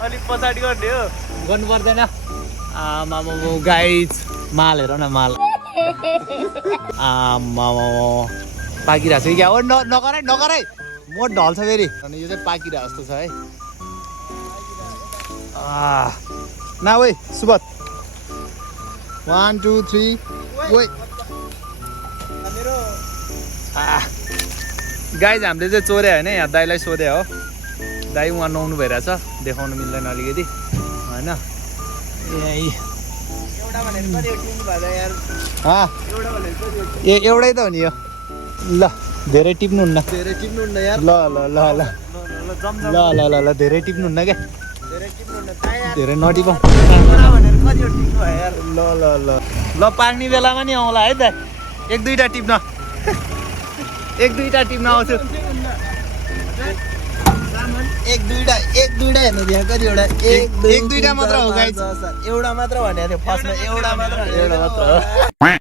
अलिक पछाडि गर्ने हो गर्नु पर्दैन आमा गाइज माल हेर न माल आमा पाकिरहेको छ कि क्या हो नगर है म ढल्छ फेरि अनि यो चाहिँ पाकिरहेको जस्तो छ है ना ओइ सुबत 1 2 3 ओइ गाइज हामीले चाहिँ चोर्यो होइन यहाँ दाइलाई सोध्यो हो दाइ उहाँ नुहाउनु भइरहेछ देखाउनु मिल्दैन अलिकति होइन एउटै त हो नि यो ल धेरै टिप्नुहुन्न यार ल ल ल ल ल ल ल ल धेरै टिप्नुहुन्न क्या धेरै नटिप ल ल ल ल पाक्ने बेलामा नि आउँला है त एक दुईवटा टिप्न टिप्न आउँछु एक दुईवटा हेर्नु त्यहाँ कतिवटा एक दुईवटा मात्र हो गाइस एउटा मात्र भनेको थियो फर्स्टमा एउटा मात्र